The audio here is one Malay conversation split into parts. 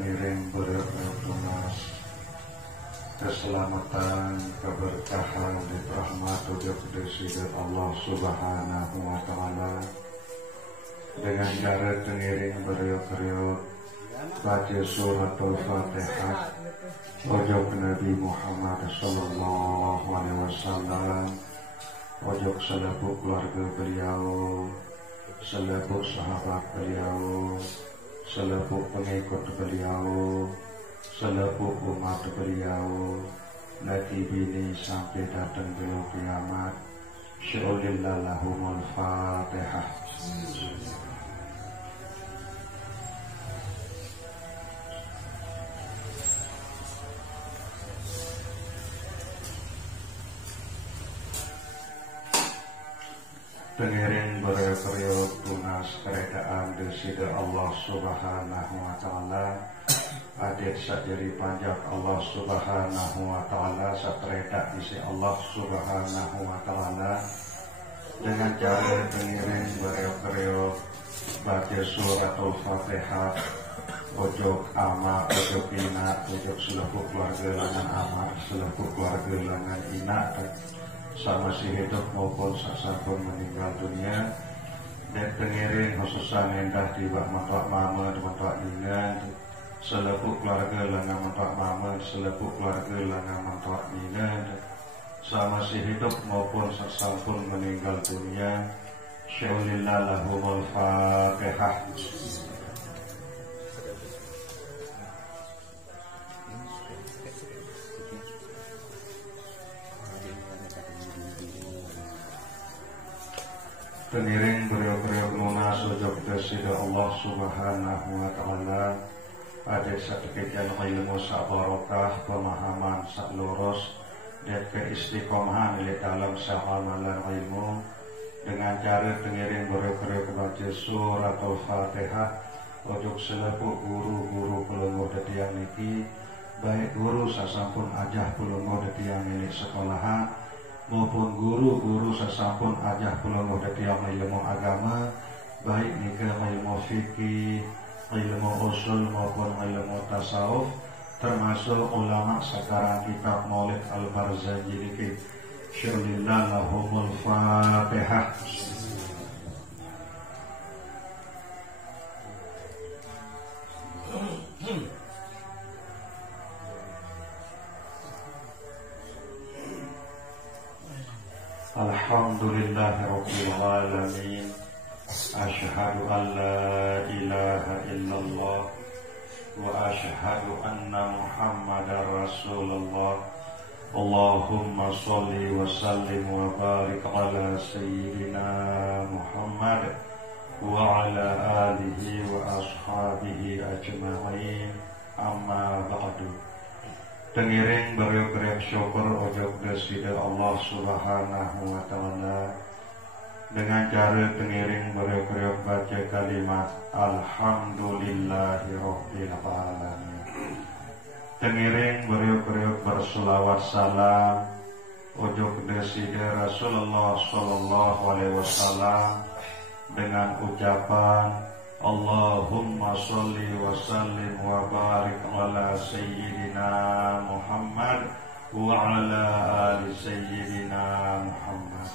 pengiring bertunas keselamatan, keberkahan, dan rahmat dari Allah Subhanahu wa Ta'ala dengan cara pengiring beriuk-riuk baca suratul Fatihah ojok Nabi Muhammad sallallahu alaihi wasallam, ojok seluruh keluarga beliau, seluruh sahabat beliau, seluruh pengikut beliau, seluruh umat beliau, nanti bini sampai datang beliau kiamat. Syu'ulillahumul Fatihah. Pengiring beriuk-riuk tunas keredaan desida Allah Subhanahu wa Ta'ala, adik sakjari panjang Allah Subhanahu wa Ta'ala, satreda isi Allah Subhanahu wa Ta'ala dengan cara pengiring beriuk-riuk baca suratul Fatihah ojok ama, ojok ina, ojok seluruh keluarga langan ama, seluruh keluarga langan ina sama si hidup maupun sasampun meninggal dunia, dan pengiring khususan endah di bak mantuak mama dan mantuak nina, seluruh keluarga langan mantuak mama, seluruh keluarga langan mantuak nina, sama si hidup maupun sasampun meninggal dunia. Syu'ulillahumul Fatihah. Pengiring beriuk-riuk lunas ujub desida Allah Subhanahu wa Ta'ala, adik sedikit ilmu sak barokah, pemahaman sak lurus, dan keistiqomahan di dalam amalan ilmu dengan cara pengiring beriuk-riuk baca suratul Fatihah ujub seluruh guru-guru pelungguh detiang niki, baik guru sasampun ajah pelungguh detiang milik sekolahan maupun guru-guru sasampun ajah pelungguh detiang ilmu agama, baik nikah ilmu fikih, ilmu usul maupun ilmu tasawuf, termasuk ulama sekarang kitab Maulid Al-Barzanji niki. Syu'ulillahumul Fatihah. Alhamdulillahirabbil alamin. Asyhadu an la ilaha illallah wa asyhadu anna Muhammadar Rasulullah. Allahumma sholli wa sallim wa barik ala sayyidina Muhammad wa ala alihi wa ashabihi ajma'in. Amma ba'du. Pengiring beriuk-riuk syukur ojok desida Allah Subhanahu wa Ta'ala dengan cara pengiring beriuk-riuk baca kalimat Alhamdulillahirabbil alamin. Pengiring beriuk-riuk berselawat salam ojok desida Rasulullah sallallahu alaihi wasallam dengan ucapan Allahumma sholli wa sallim wa barik ala sayyidina Muhammad wa ala ali sayyidina Muhammad.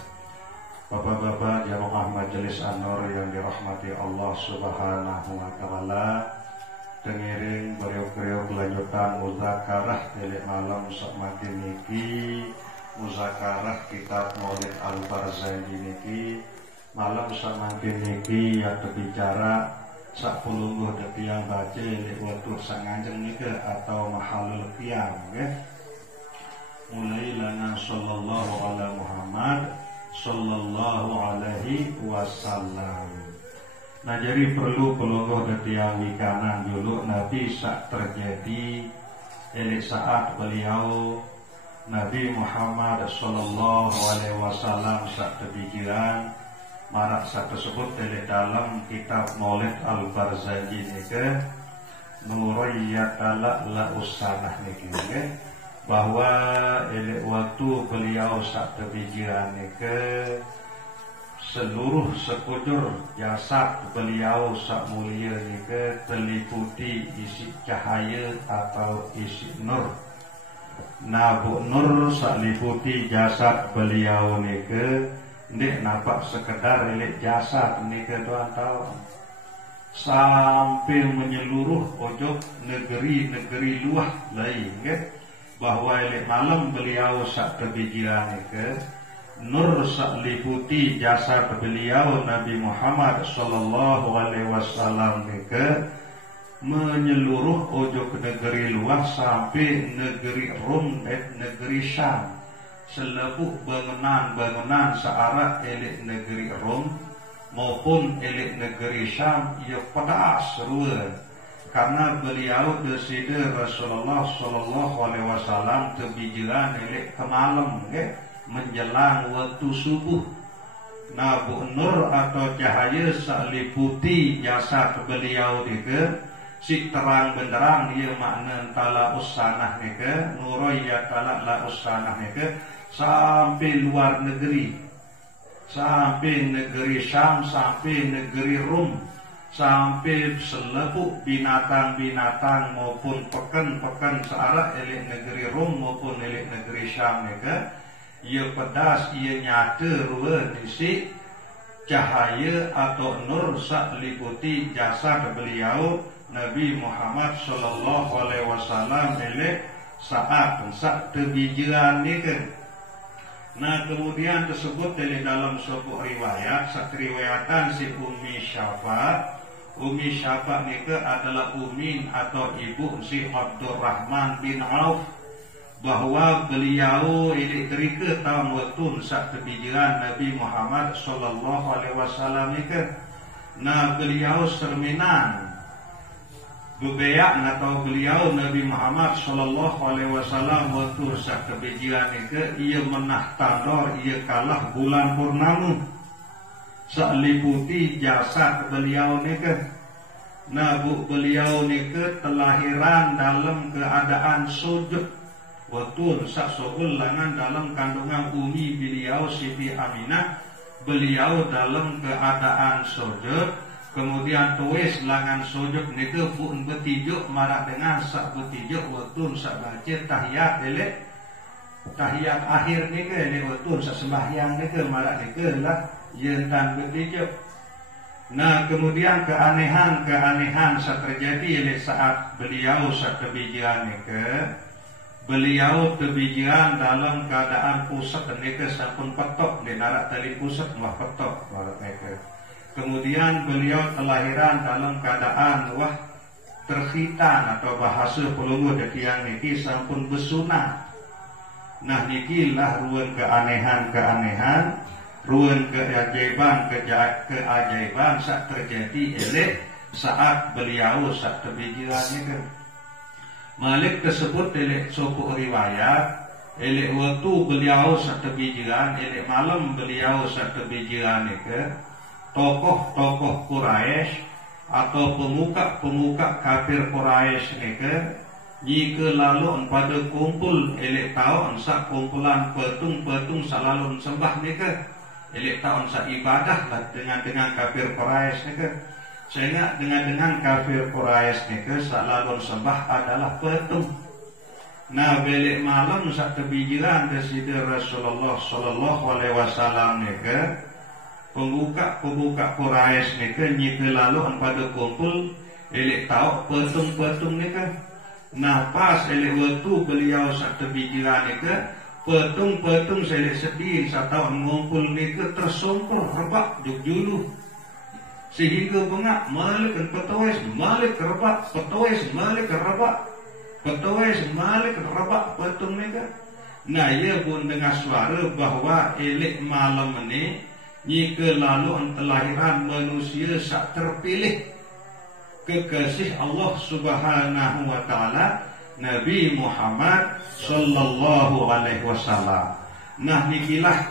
Bapak-bapak jamaah majelis An-Nur yang dirahmati Allah Subhanahu wa Ta'ala, pengiring beriuk-riuk lanjutan muzakarah tilik malam semakin niki, muzakarah kitab Maulid Al-Barzanji niki. Malam semakin niki yang berbicara sak pulungguh detiang baca lek waktu sanganjeng nika atau mahalul qiyam ya. Mulai lana sallallahu ala Muhammad sallallahu alaihi wasallam. Nah jadi perlu pulungguh detiang wikanan dulu Nabi sak terjadi elek saat beliau Nabi Muhammad sallallahu alaihi wasallam sak terbijiran marak sak tersebut dari dalam kitab Maulid Al-Barzanji nike Nuriyat la usanah nike bahwa waktu beliau sak terbijiran nike seluruh sekujur jasad beliau sak mulia nika terliputi isi cahaya atau isi nur. Nabu nur sak liputi jasad beliau nika ndik nampak sekedar elek jasad nika tuan tahu, sampai menyeluruh ojok negeri-negeri luar lain ke, bahwa elek malam beliau sak terbijiran ke nur sak liputi jasad beliau Nabi Muhammad sallallahu alaihi wasallam ke menyeluruh ojok negeri luar sampai negeri Rom dan negeri Syam. Selepuk bangunan-bangunan searah elek negeri Rom maupun elek negeri Syam ia pedas serua karena beliau desida Rasulullah sallallahu alaihi wasallam terbijiran elek kemalam menjelang waktu subuh. Nabu nur atau cahaya seliputi jasad beliau nika si terang benderang ia makna tala usanah nika nuroya tala la usanah nika sampai luar negeri, sampai negeri Syam, sampai negeri Rom, sampai selepuk binatang-binatang maupun pekan-pekan searah elek negeri Rom maupun elek negeri Syam nika ia pedas, ia nyata rua disik cahaya atau nur sak liputi jasad beliau Nabi Muhammad sallallahu alaihi wasallam elek saat sak terbijiran nika. Nah kemudian tersebut dalam sebuah riwayat, sak riwayatan si Ummi Syafa. Ummi Syafa nika adalah ummin atau ibu si Abdurrahman bin Auf, bahwa beliau ini terika tahun waktu sak terbijiran Nabi Muhammad sallallahu alaihi wasallam nika. Nah beliau serminan bebeak atau beliau Nabi Muhammad sallallahu alaihi wasallam waktu sak kebijiran nika ia menah tandor ia kalah bulan purnama sak liputi jasad beliau nika. Nah beliau nika telahiran dalam keadaan sujud waktu sak sogul langan dalam kandungan umi beliau Siti Aminah, beliau dalam keadaan sujud. Kemudian tuis langan sujud nika pun bertijuk marah dengan sak bertijuk waktu sak baca tahiyat elek tahiyat akhir nika elek waktu sak sembahyang nika marah nika lah yentan bertijuk. Nah kemudian keanehan sak terjadi elek saat beliau sak terbijiran nika, beliau terbijiran dalam keadaan pusat nika sampun petok di narak tali pusat wah petok marah nika. Kemudian beliau kelahiran dalam keadaan wah terkhitan atau bahasa pelunggu detiang niki sampun besunat. Nah nikilah ruang keanehan, ruang keajaiban sak terjadi elek saat beliau sak terbijiran nika. Malik tersebut elek suku riwayat elek waktu beliau sak terbijiran elek malam beliau sak terbijiran nika. Tokoh-tokoh Quraisy atau pemuka-pemuka kafir Quraisy nika jika lalu pada kumpul elek tahun sak kumpulan petung salalun sembah nika elek tahun sak ibadah lah dengan kafir Quraisy nika. Sehingga dengan kafir Quraisy nika salalun sembah adalah petung. Nah belek malam sak terbijiran desida Rasulullah sallallahu alaihi wasallam nika pembuka Quraisy nika nyike lalu pada kumpul elek tahu petung nika. Nah pas elek waktu beliau sak terbijiran nika petung selek sedih satau ngumpul nika tersumpur rebak julu sehingga bengak malik petuais malik rebak petuais malik rebak petuais malik rebak petung nika. Nah ia pun dengar suara bahwa elek malam ini jika lalu kelahiran manusia sak terpilih kekasih Allah Subhanahu wa taala Nabi Muhammad sallallahu alaihi wasallam. Nah nikilah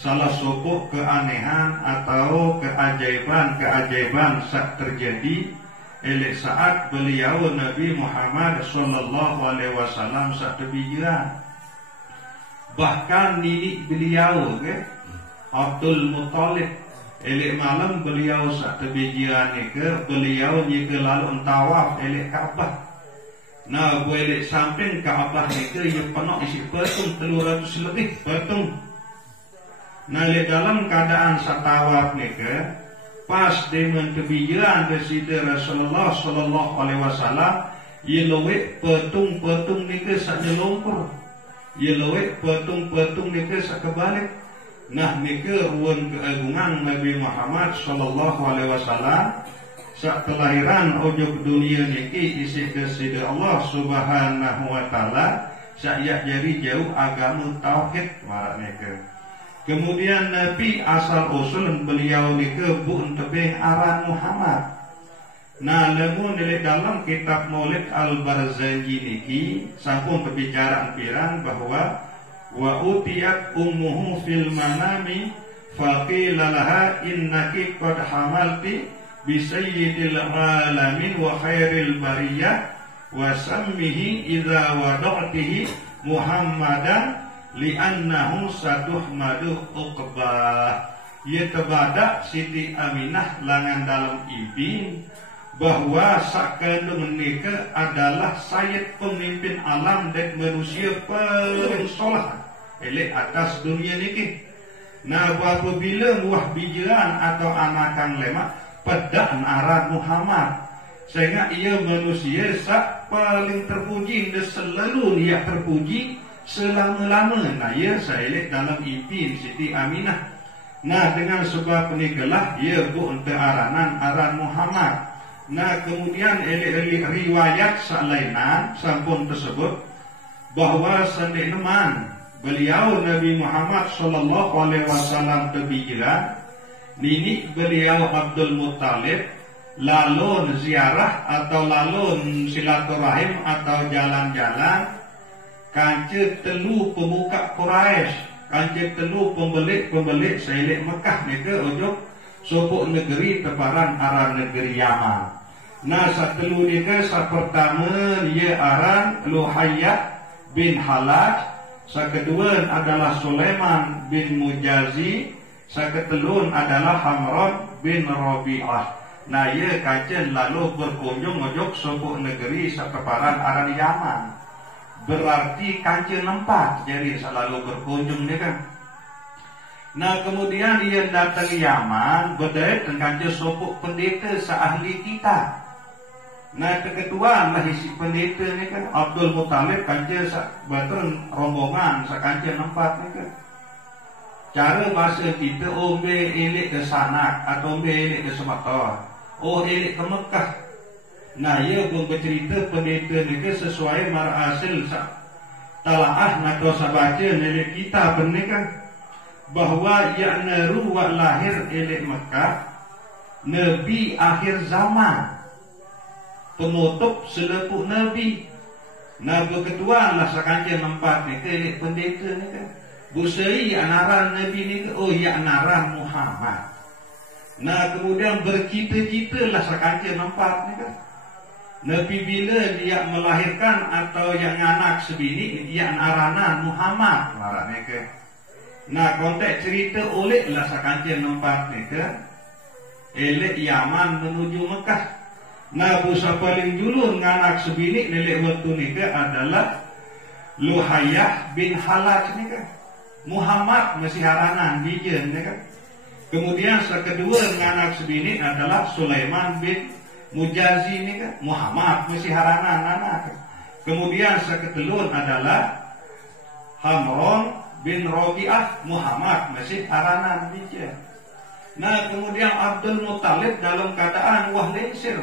salah satu keanehan atau keajaiban sak terjadi elek saat beliau Nabi Muhammad sallallahu alaihi wasallam sak terbijiran. Bahkan nenek beliau Abdul Muttalib. Elek malam beliau sak tebijian ni ke beliau ni ke lalu tawaf elek Kaabah. Nah, elek samping Kaabah ni ke ia penuh isi patung 300 lebih patung. Nah, elek dalam keadaan sak tawaf ni ke pas dengan tebijian Presiden Rasulullah sallallahu alaihi wasallam ia lewek patung-patung ni ke sak nyelongkur. Ia lewek patung-patung ni ke sak kebalik. Nah, nika ruang keagungan Nabi Muhammad sallallahu alaihi wasallam saat kelahiran ujug dunia niki isi kesida Allah Subhanahu wa taala saya jadi jauh agama tauhid marak nika. Kemudian Nabi asal usul beliau nika bukan tebing aran Muhammad. Nah, lamun dalam kitab Maulid Al-Barzanji niki sampun berbicara pirang bahwa wa utiyat ummuhu fil manami faqila laha innaki qad hamalti bi sayyidil alamin wa khairil bariyah wa sammihi idza wada'tihi Muhammadan li'annahu satuhmadu uqbah. Ia terbadak Siti Aminah langan dalam ibin bahwa sak kandung nikah adalah sayyid pemimpin alam dan manusia paling soleh elek atas dunia niki. Nah, apabila buah bijiran atau anakan lemak pedak aran Muhammad sehingga ia manusia sak paling terpuji dan selalu dia terpuji selama-lama. Nah, ia saya lihat dalam ibin Siti Aminah. Nah, dengan sebab penikalah ia bu untuk aranan aran Muhammad. Nah, kemudian elek-elek riwayat salainan sampun tersebut bahwa sendeman beliau Nabi Muhammad sallallahu alaihi wasallam terbijiran nini beliau Abdul Muttalib lalu ziarah atau lalu silaturahim atau jalan-jalan kanci telu pemuka Quraisy, kanci telu pembelik sailik Mekah nika ujug sobok negeri tebaran aran negeri Yaman. Nah, satelu nika sak pertama dia aran Luhayyah bin Halaj. Sakedua adalah Sulaiman bin Mujazi. Saketelun adalah Hamran bin Rabi'ah. Nah, ia kajen lalu berkunjung ujug sobok negeri sekeparan aran Yaman. Berarti kajen 4 jadi selalu berkunjung ni kan. Nah, kemudian ia datang Yaman berdait dengan kajen sobok pendeta seahli kita. Nah, keketuaan lah isi pendeta ni kan Abdul Muttalib kanca betul rombongan sakanca 4 ni kan. Cara bahasa kita ombe elek ke Sanak atau ombe elek ke Sumatera. Oh, elek ke Mekah. Nah, ia pun bercerita pendeta ni kan sesuai marasil talaah atau sabaca elek kita ni kan bahwa ya naru wa lahir elek Mekah Nabi akhir zaman penutup selepuk Nabi. Nah, berketuaan lah sakanca 4 ni ke pendeta ni ke busai anaran Nabi ni ke oh ya anaran Muhammad. Nah, kemudian bercita-cita lah sakanca 4 ni ke Nabi bila dia melahirkan atau yang anak sebini dia anaranan Muhammad marak ni ke. Nah, konteks cerita oleh lah sakanca 4 ni ke elek Yaman menuju Mekah. Nah, busa paling dulu nganak sebini nelek waktu nikah adalah Luhayyah bin Halaj nikah. Muhammad masih haranan bijen nikah. Kemudian sekedua nganak sebini adalah Sulaiman bin Mujazi nikah. Muhammad masih haranan anak. Kemudian seketelun adalah Hamron bin Rabi'ah. Muhammad masih haranan bijen. Nah, kemudian Abdul Muttalib dalam keadaan wah lengser.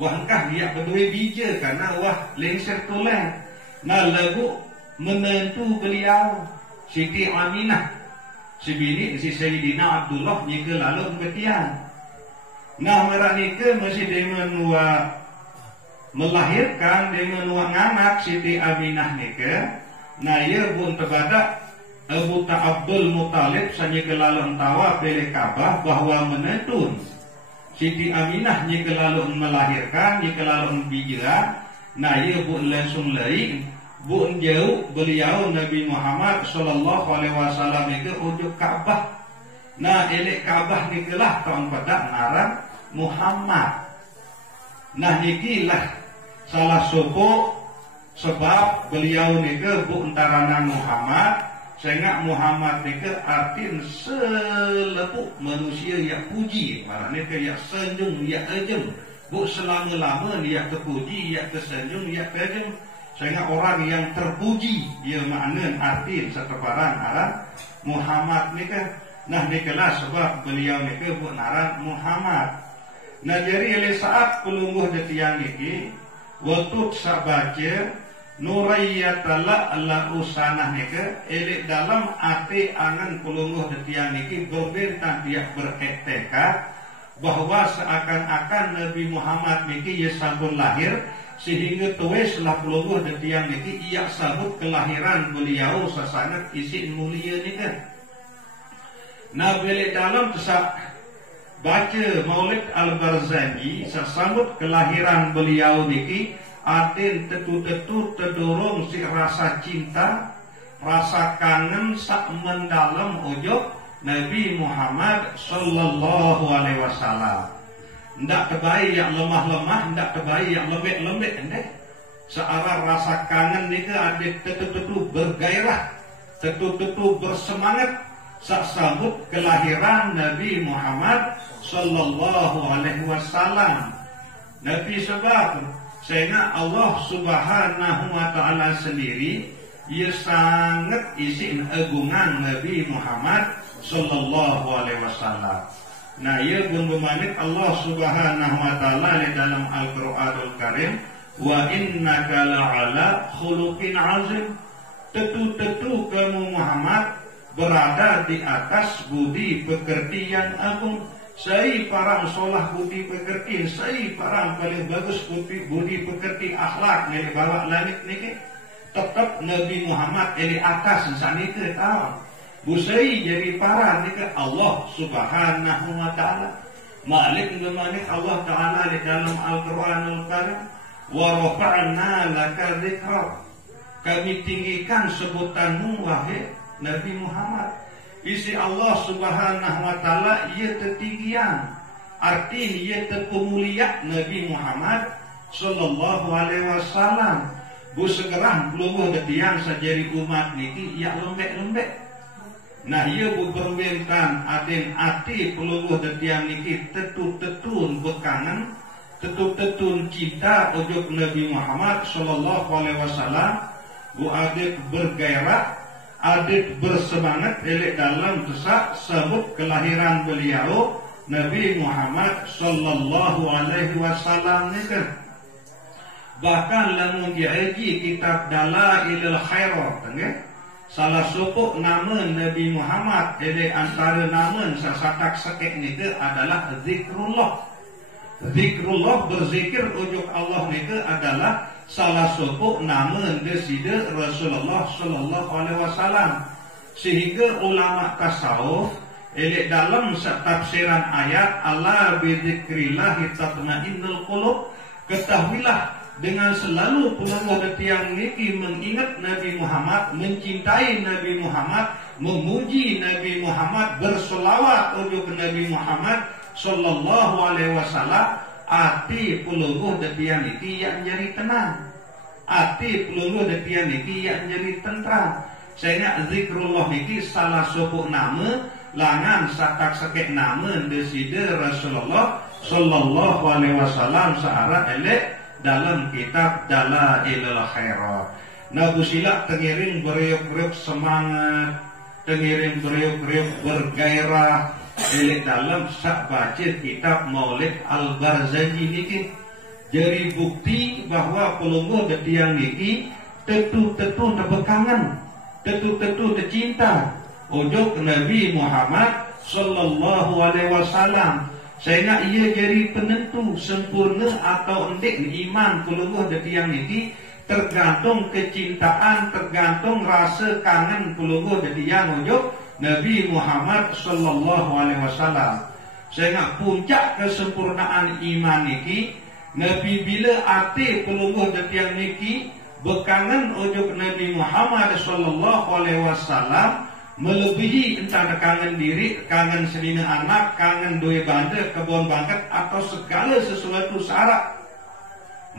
Wahkah dia berdua bija karena wah lengser tulen. Nah, lagu menentu beliau Siti Aminah sebini si Sayyidina Abdullah nika lalu ketian. Nah, merah nika masih dengan melahirkan dengan anak Siti Aminah nika. Nah, ia pun terbadak Abu Abdul Muttalib sanya kelalu tawa pilih Ka'bah bahwa menentun Siti Aminah ni kelalu melahirkan, ni kelalu bijiran. Nah, ia pun langsung lain bu jauh beliau Nabi Muhammad sallallahu alaihi wasallam itu ujuk Ka'bah. Nah, elek Ka'bah nikelah tahun pada ngaran Muhammad. Nah, nikilah salah satu sebab beliau nike bu entarana Muhammad, sehingga Muhammad nike artin selepuk manusia yang puji, maknanya kayak senjung yang ejeng, bu selama-lama dia terpuji, dia kesenjung, dia kejeng, sehingga orang yang terpuji dia makna artin seteparan aran Muhammad nike. Nah, nikelah sebab beliau nike bu naran Muhammad. Nah, jadi oleh saat pelungguh detiang niki waktu sak baca nurayyatala ala usanah nike elek dalam ati angan pelungguh detiang niki berbentang dia bertekad bahwa seakan-akan Nabi Muhammad niki ia sampun lahir, sehingga tuwes lah pelungguh detiang niki ia sabut kelahiran beliau sasangat isi mulia niki. Nah, belek dalam tesak baca Maulid Al-Barzanji sesambut kelahiran beliau niki atin tetu-tetu terdorong si rasa cinta, rasa kangen sak mendalam ojok Nabi Muhammad sallallahu alaihi wasallam. Ndak terbaik yang lemah-lemah, ndak terbaik yang lembek-lembek endek. Searah rasa kangen niki adik tetu-tetu bergairah, tetu-tetu bersemangat sak sambut kelahiran Nabi Muhammad sallallahu alaihi wasallam. Nabi sebab sehingga Allah Subhanahu wa taala sendiri ia sangat isin agungan Nabi Muhammad sallallahu alaihi wasallam. Nah, ia bermanik Allah Subhanahu wa taala di dalam Al-Qur'anul Karim, wa innaka la'ala khuluqin azim. Tetu-tetu kamu Muhammad berada di atas budi pekerti yang agung. Saya parang solah budi pekerti, saya parang paling bagus budi pekerti akhlak yang dibawa langit niki. Tetap Nabi Muhammad di atas sana ke tahu. Busai jadi para niki Allah Subhanahu wa taala. Malik ngemanik Allah taala di dalam Al-Qur'anul Karim, wa rafa'na laka dzikra. Kami tinggikan sebutanmu wahai Nabi Muhammad. Isi Allah Subhanahu wa taala ia tertinggian, artinya ia terpemulia Nabi Muhammad sallallahu alaihi wasallam. Bu segerah belum detiang sajari umat niki ia lembek-lembek. Nah, ia bu berbentan aden ati pelungguh detiang niki tetu-tetun bekangan, tetu-tetun cinta ujug Nabi Muhammad sallallahu alaihi wasallam. Bu adik bergairah, adik bersemangat elek dalam tesak sebut kelahiran beliau Nabi Muhammad sallallahu alaihi wasallam niki. Bahkan lamun diaji kitab Dalailul Khairat nggih, salah satu nama Nabi Muhammad elek antara nama sasatak sekek niki adalah zikrullah. Zikrullah berzikir ujuk Allah niki adalah salah satu nama deside Rasulullah sallallahu alaihi wasallam. Sehingga ulama tasawuf elek dalam tafsiran ayat ala bidzikrillah tatmainnul qulub, ketahuilah dengan selalu pelungguh detiang niki mengingat Nabi Muhammad, mencintai Nabi Muhammad, memuji Nabi Muhammad, bersolawat untuk Nabi Muhammad sallallahu alaihi wasallam, ati pelungguh detiang niki yang jadi tenang, ati pelungguh detiang niki yang jadi tentram. Sehingga zikrullah niki salah satu nama langan satak sekek nama deside Rasulullah sallallahu alaihi wasallam searah elek dalam kitab Dalailul Khairat. Nabu sila tengiring beriuk-beriuk semangat, tengiring beriuk-beriuk bergairah elek dalam sak baca kitab Maulid Al-Barzanji niki. Jadi bukti bahwa pelungguh detiang niki tetu-tetu terbekangan, tetu-tetu tercinta ujug Nabi Muhammad sallallahu alaihi wasallam. Sehingga ia jadi penentu sempurna atau endek iman pelungguh detiang niki tergantung kecintaan, tergantung rasa kangen pelungguh detiang ujug Nabi Muhammad sallallahu alaihi wasallam. Sehingga puncak kesempurnaan iman niki Nabi bila ati pelungguh detiang niki bekangan ujuk Nabi Muhammad sallallahu alaihi wasallam melebihi entah kangen diri, kangen selina anak, kangen doi banda, kebun bangkat atau segala sesuatu syarat.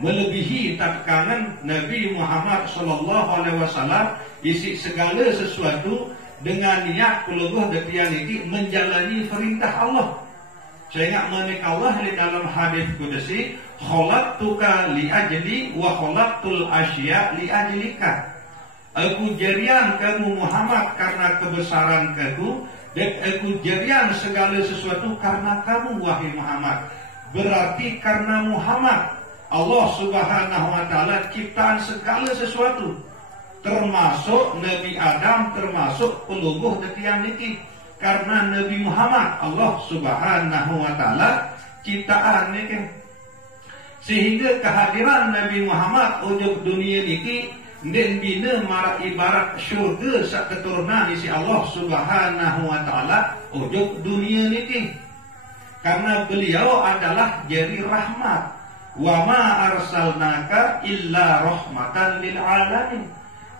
Melebihi entah kangen Nabi Muhammad sallallahu alaihi wasallam isi segala sesuatu dengan niat peluluh detian ini menjalani perintah Allah. Saya ingat menikah Allah di dalam hadis qudsi, khalaqtuka li ajli wa khalaqtul asya li ajlika. Aku jadian kamu Muhammad karena kebesaran kamu, dan aku jadian segala sesuatu karena kamu wahai Muhammad. Berarti karena Muhammad Allah subhanahu wa ta'ala ciptaan segala sesuatu, termasuk Nabi Adam, termasuk peluluh detian niki. Karena Nabi Muhammad Allah subhanahu wa ta'ala ciptaan niki. Sehingga kehadiran Nabi Muhammad ujuk dunia niki dan bina mara ibarat syurga sak keturunan isi Allah subhanahu wa ta'ala ujuk dunia niki. Karena beliau adalah jari rahmat. Wa ma arsalnaka illa rahmatan lil alamin.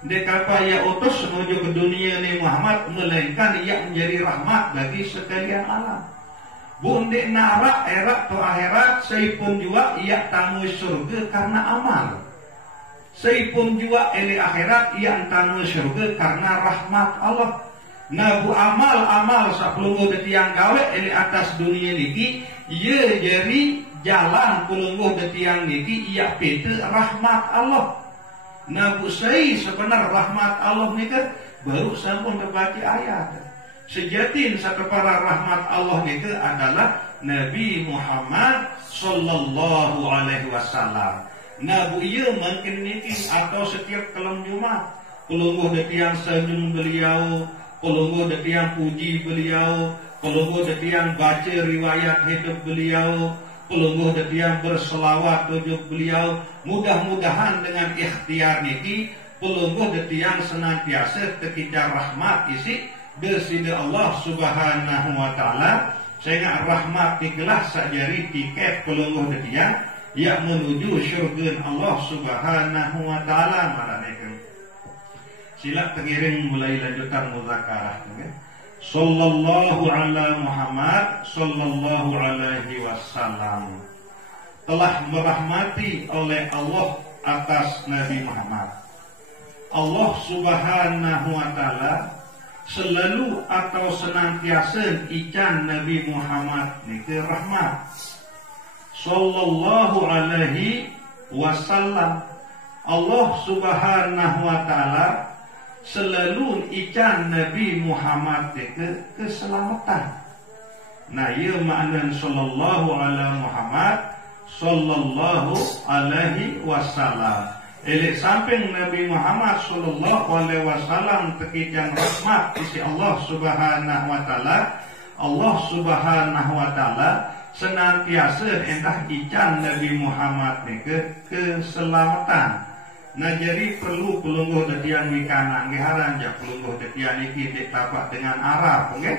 Dekapa ya utus menuju ke dunia ni Muhammad, melainkan ia menjadi rahmat bagi sekalian alam. Bunde narak erat tu akhirat, seipun juga ia tamu surga karena amal. Seipun juga eli akhirat ia tamu surga karena rahmat Allah. Nabu amal-amal sapelungguh detiang gawe eli atas dunia niki, ia jadi jalan pelungguh detiang niki ia pete rahmat Allah. Nabu saya sebenar rahmat Allah nika baru sampun terbaca ayat. Sejatin sakepara rahmat Allah nika adalah Nabi Muhammad sallallahu alaihi wasallam. Nabu iya mungkin niki atau setiap kelam Jumat pelungguh detiang senyum beliau, pelungguh detiang puji beliau, pelungguh detiang baca riwayat hidup beliau, pelungguh detiang berselawat tujuh beliau. Mudah-mudahan dengan ikhtiar niki pelungguh detiang senantiasa ketika rahmat isi bersida Allah subhanahu wa ta'ala. Sehingga rahmat dikelah sajari tiket pelungguh detiang yang menuju syurga Allah subhanahu wa ta'ala. Maranikan sila tengiring mulai lanjutan muzakarah. Sallallahu ala Muhammad sallallahu alaihi wasallam. Telah merahmati oleh Allah atas Nabi Muhammad. Allah subhanahu wa ta'ala selalu atau senantiasa ican Nabi Muhammad niki rahmat. Sallallahu alaihi wasallam. Allah subhanahu wa ta'ala selalu ican Nabi Muhammad niki keselamatan. Nah, ia makna sallallahu ala Muhammad sallallahu alaihi wasallam. Eli samping Nabi Muhammad sallallahu alaihi wasallam tekijan rahmat isi Allah subhanahu wa ta'ala. Allah subhanahu wa ta'ala senantiasa entah ican Nabi Muhammad ni keselamatan. Nah, jadi perlu pelungguh detian mikanan ngeharan ja pelungguh detian iki ditapak dengan Arab, okay?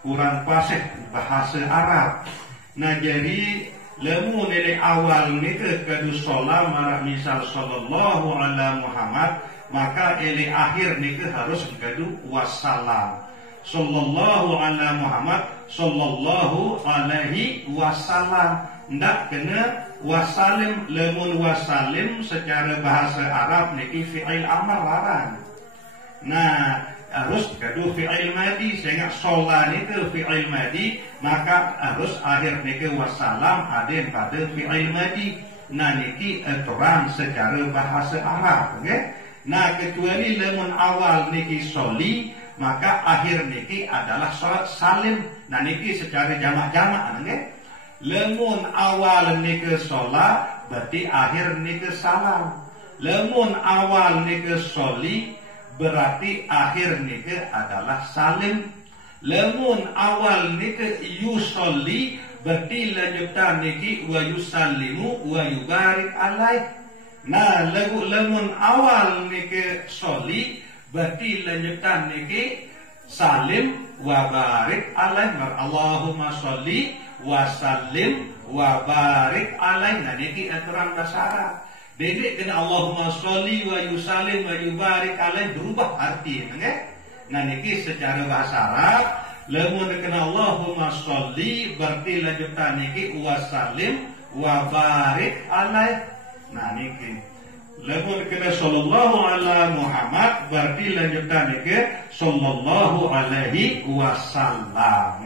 Kurang fasih bahasa Arab. Nah, jadi lemu nilai awal ni kedu sholat marah misal sallallahu ala Muhammad, maka ele akhir ni harus kedu wassalam. Sallallahu ala Muhammad sallallahu alaihi wasallam. Ndak kena wasalim. Lemun wasalim secara bahasa Arab ni fi'il amar larang. Nah, harus kedu fi'il madi. Sehingga sholat itu fi'il madi, maka harus akhir niki wassalam ada pada fi'il madi. Nah, niki aturan secara bahasa Arab, okay? Nah, kecuali lemun awal niki soli, maka akhir niki adalah sholat salim. Nah, niki secara jamak-jamak, okay? Lemun awal niki sholat, berarti akhir niki salam. Lemun awal niki soli, berarti akhir niki adalah salim. Lemun awal niki yusolli, berarti lanjutan niki wa yusallimu wa yubarik alaih. Nah, lemun awal niki soli, berarti lanjutan niki salim wa barik alaih. Allahumma sholli wa sallim wa barik alaih. Nah, niki aturan bahasa Arab. Dedek kena Allahumma sholli wa yusallim wa yubarik alaih berubah arti, nah niki secara bahasa Arab, lamun kena Allahumma sholli berarti lanjutan niki wa sallim wa barik alaih. Nah niki lamun kena sallallahu ala Muhammad berarti lanjutan niki sallallahu alaihi wasallam,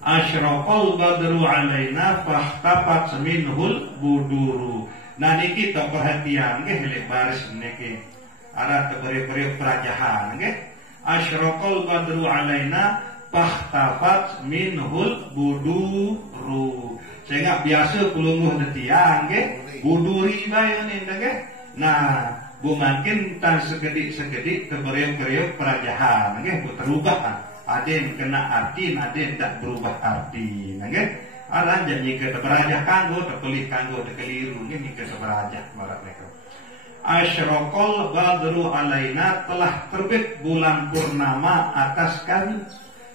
Asyraqal badru alaina fahtafat minhul buduru. Nah niki kita perhatian lek baris niki arah teberi-beri perajahan Asyraqal badru alaina fahtafat minhul buduru. Sehingga biasa kulunguh detiang buduri bae nge. Nah bumakin tan segedik-segedik teberi-beri perajahan berubah. Ada yang kena arti, ada yang tak berubah arti. Ada janji ke terberajah kanggo, terpelih kanggo, terkeliru. Ini ke terberajah marak mereka. Asyraqal badru alaina telah terbit bulan purnama atas kami.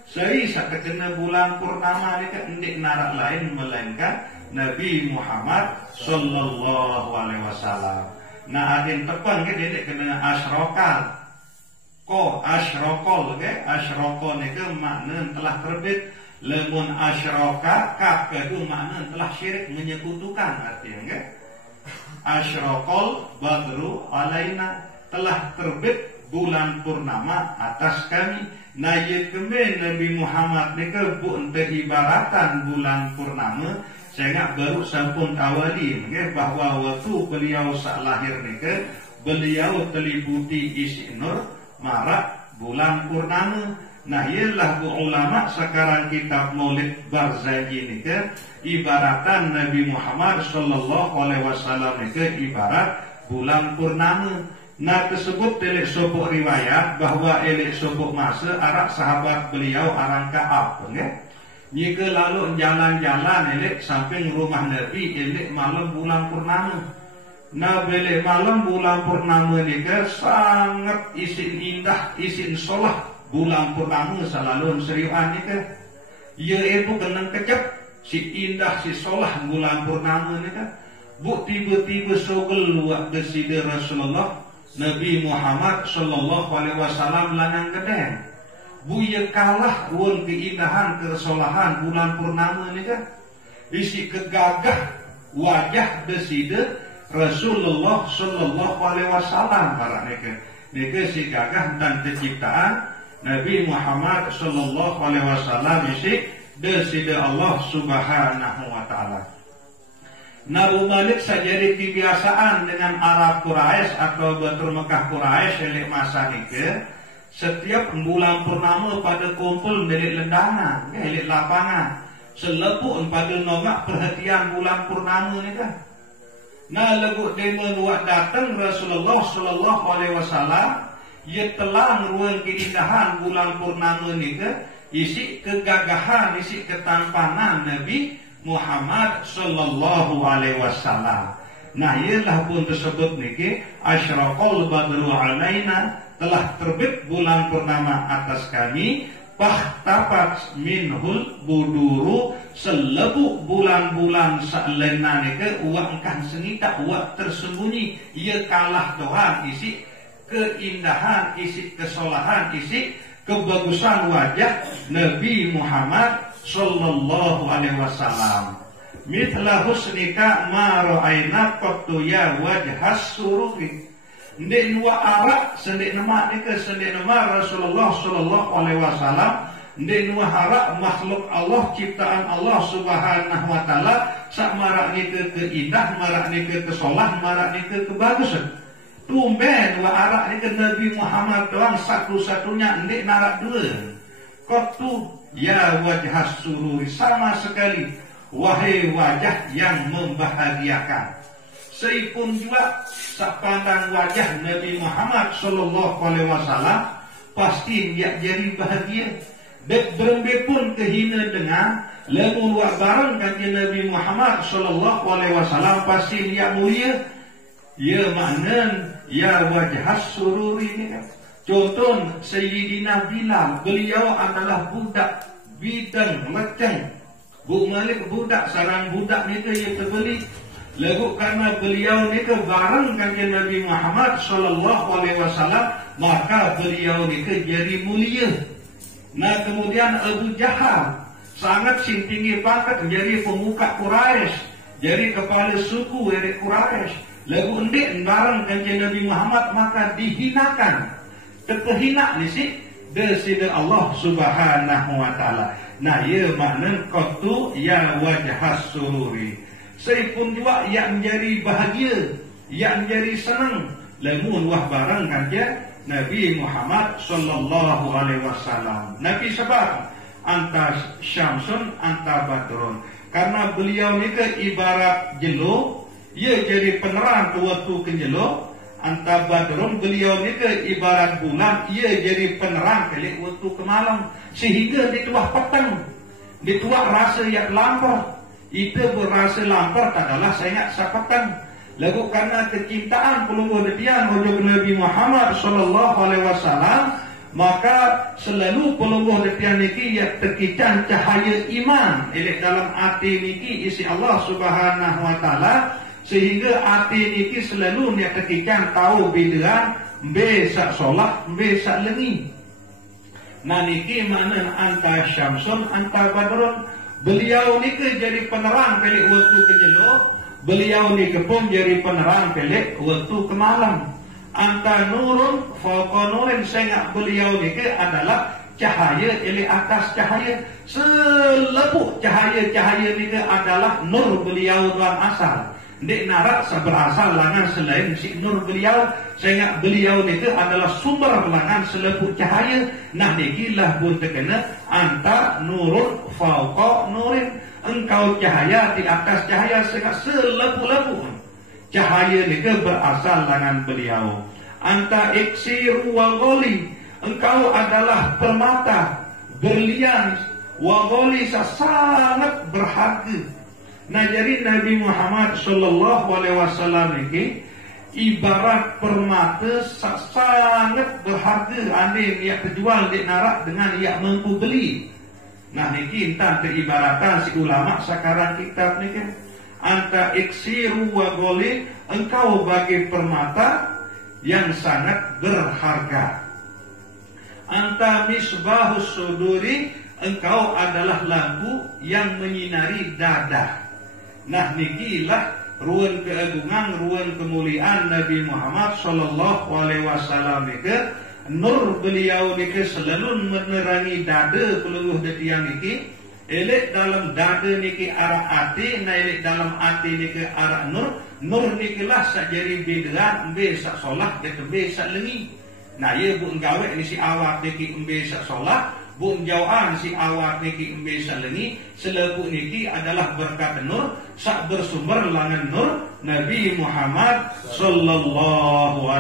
Seri saketena bulan purnama ini kan indik narak lain melainkan Nabi Muhammad sallallahu alaihi wasallam. Nah ada yang tepan ke dia kena asyraqal. Ko asyraqal asyraqal itu makna telah terbit. Lamun asyraka kaf itu makna telah syirik menyekutukan artinya asyraqal badru alaina telah terbit bulan purnama atas kami. Nah ye kemen Nabi Muhammad nika bu ente ibaratan bulan purnama sehingga baru sampun tawali bahwa waktu beliau sak lahir nika beliau teliputi isi nur marak bulan purnama. Nah ialah bu ulama sekarang kitab Maulid Barzanji ini ke ibaratan Nabi Muhammad sallallahu alaihi wasallam ini ke ibarat bulan purnama. Nah tersebut elek sopok riwayat bahwa elek sopok masa arak sahabat beliau arang Ka'ab jika lalu jalan-jalan elek samping rumah Nabi elek malam bulan purnama. Nah bila malam bulan purnama ini sangat isin indah, isin solah bulan purnama selalu seriuan ini ya ibu kena kecap si indah si solah bulan purnama ini bu tiba-tiba sogel waktu sida Rasulullah Nabi Muhammad sallallahu alaihi wasallam lanang gedeng bu ya kalah won keindahan kesolahan bulan purnama ini isi kegagah wajah desida Rasulullah sallallahu alaihi wasallam para neke si gagah dan terciptaan Nabi Muhammad sallallahu alaihi wasallam isi desida Allah subhanahu wa taala. Nabu Malik sajadi kebiasaan dengan Arab Quraisy atau Batur Mekah Quraisy elek masa nike setiap bulan purnama pada kumpul dari lendangan elek lapangan selepuk pada nongak perhatian bulan purnama nika. Nah lagu demen wak datang Rasulullah sallallahu alaihi wasallam ia telah meruang keindahan bulan purnama nika isi kegagahan isi ketampanan Nabi Muhammad sallallahu alaihi wasallam. Nah ialah pun tersebut niki asyraqal badru alaina telah terbit bulan purnama atas kami Pahtapat minhul buduru selebu bulan-bulan sa'lena nike uang kan senita uang tersembunyi ia kalah Tuhan isi keindahan isi kesolahan isi kebagusan wajah Nabi Muhammad sallallahu alaihi wasallam. Mithla husnika ma ra'ayna qattu ya wajhas sururi. Ndik dua arak sendik nama nika sendik nama Rasulullah sallallahu alaihi wasallam ndik dua harak makhluk Allah ciptaan Allah subhanahu wa taala sak marak nika keindah marak nika kesolah marak nika kebagusan. Tumben dua arak nika Nabi Muhammad doang satu-satunya ndik narak dua. Qattu ya wajhas sururi sama sekali wahai wajah yang membahagiakan. Seipun juga sak pandang wajah Nabi Muhammad sallallahu alaihi wasallam pasti dia jadi bahagia. Dek berembe pun kehina dengan lamun wa bareng kanjeng Nabi Muhammad sallallahu alaihi wasallam pasti dia mulia. Ya maknan ya wajhas sururi ini. Contoh Sayyidina Bilal, beliau adalah budak bidang leceng. Bu Malik budak sarang budak ni dia terbeli Lagu karena beliau ni ke bareng kanjeng Nabi Muhammad sallallahu alaihi wasallam, maka beliau ni ke jadi mulia. Nah kemudian Abu Jahal sangat sing tinggi pangkat menjadi pemuka Quraisy, jadi kepala suku dari Quraisy. Lagu endik bareng kanjeng Nabi Muhammad maka dihinakan. Terkehina ni si desida Allah Subhanahu wa taala. Nah ia makna qatu ya wajhas sururi. Seipun juga yang menjadi bahagia, yang menjadi senang lamun wah barang kanjeng Nabi Muhammad sallallahu alaihi wasallam. Nabi sebab anta syamsun anta badrun. Karena beliau ni ke ibarat jelo, ia jadi penerang ke waktu kenjelo. Anta badrun, beliau ni ke ibarat bulan, ia jadi penerang ke waktu ke malam. Sehingga di tuah petang, di tuah rasa yang lampau. Itu berasa lampar adalah sangat sapatan. Lagu karena kecintaan pelungguh detian rujuk Nabi Muhammad sallallahu alaihi wasallam, maka selalu pelungguh detian niki ia terkican cahaya iman elek dalam hati niki isi Allah Subhanahu wa taala, sehingga hati niki selalu nia terkican tahu bidan besak solat besak lengi. Nah niki mana anta syamsun anta badrun. Beliau ni ke jadi penerang pelik waktu ke jelo, beliau ni ke pun jadi penerang pelik waktu ke malam. Anta nurun fauqa nurin, sehingga beliau ni ke adalah cahaya eli atas cahaya. Selepuk cahaya-cahaya ni ke adalah nur beliau tuan asal. Dek narak berasal langan selain si nur beliau, sehingga beliau ni ke adalah sumber langan selepuk cahaya. Nah nikilah pun terkena anta nurun fauqa nurin, engkau cahaya di atas cahaya, sehingga selepuk-lepuk cahaya ni ke berasal langan beliau. Anta iksiru wa ghali, engkau adalah permata berlian wa ghali, sangat berharga. Nah jadi Nabi Muhammad sallallahu alaihi wasallam ini ibarat permata sangat berharga. Andai ia terjual di narak dengan ia mampu beli. Nah niki entah teribaratan si ulama sekarang kitab ni kan. Anta iksiru wa ghali, engkau bagi permata yang sangat berharga. Anta misbahus suduri, engkau adalah lampu yang menyinari dada. Nah nikilah ruan keagungan, ruan kemuliaan Nabi Muhammad sallallahu alaihi wasallam niki. Nur beliau niki selalu menerangi dada peluluh detiang niki. Elek dalam dada niki arah hati, na elek dalam hati niki arah nur. Nur nikilah sakjari bidan embe sak solat get embe sak lengi. Nah ia bu enggawe ni si awak niki embe sak solat, bu jauhan si awak niki embe sak lengi. Selepu niki adalah berkat nur, sak bersumber langan nur Nabi Muhammad sallallahu alaihi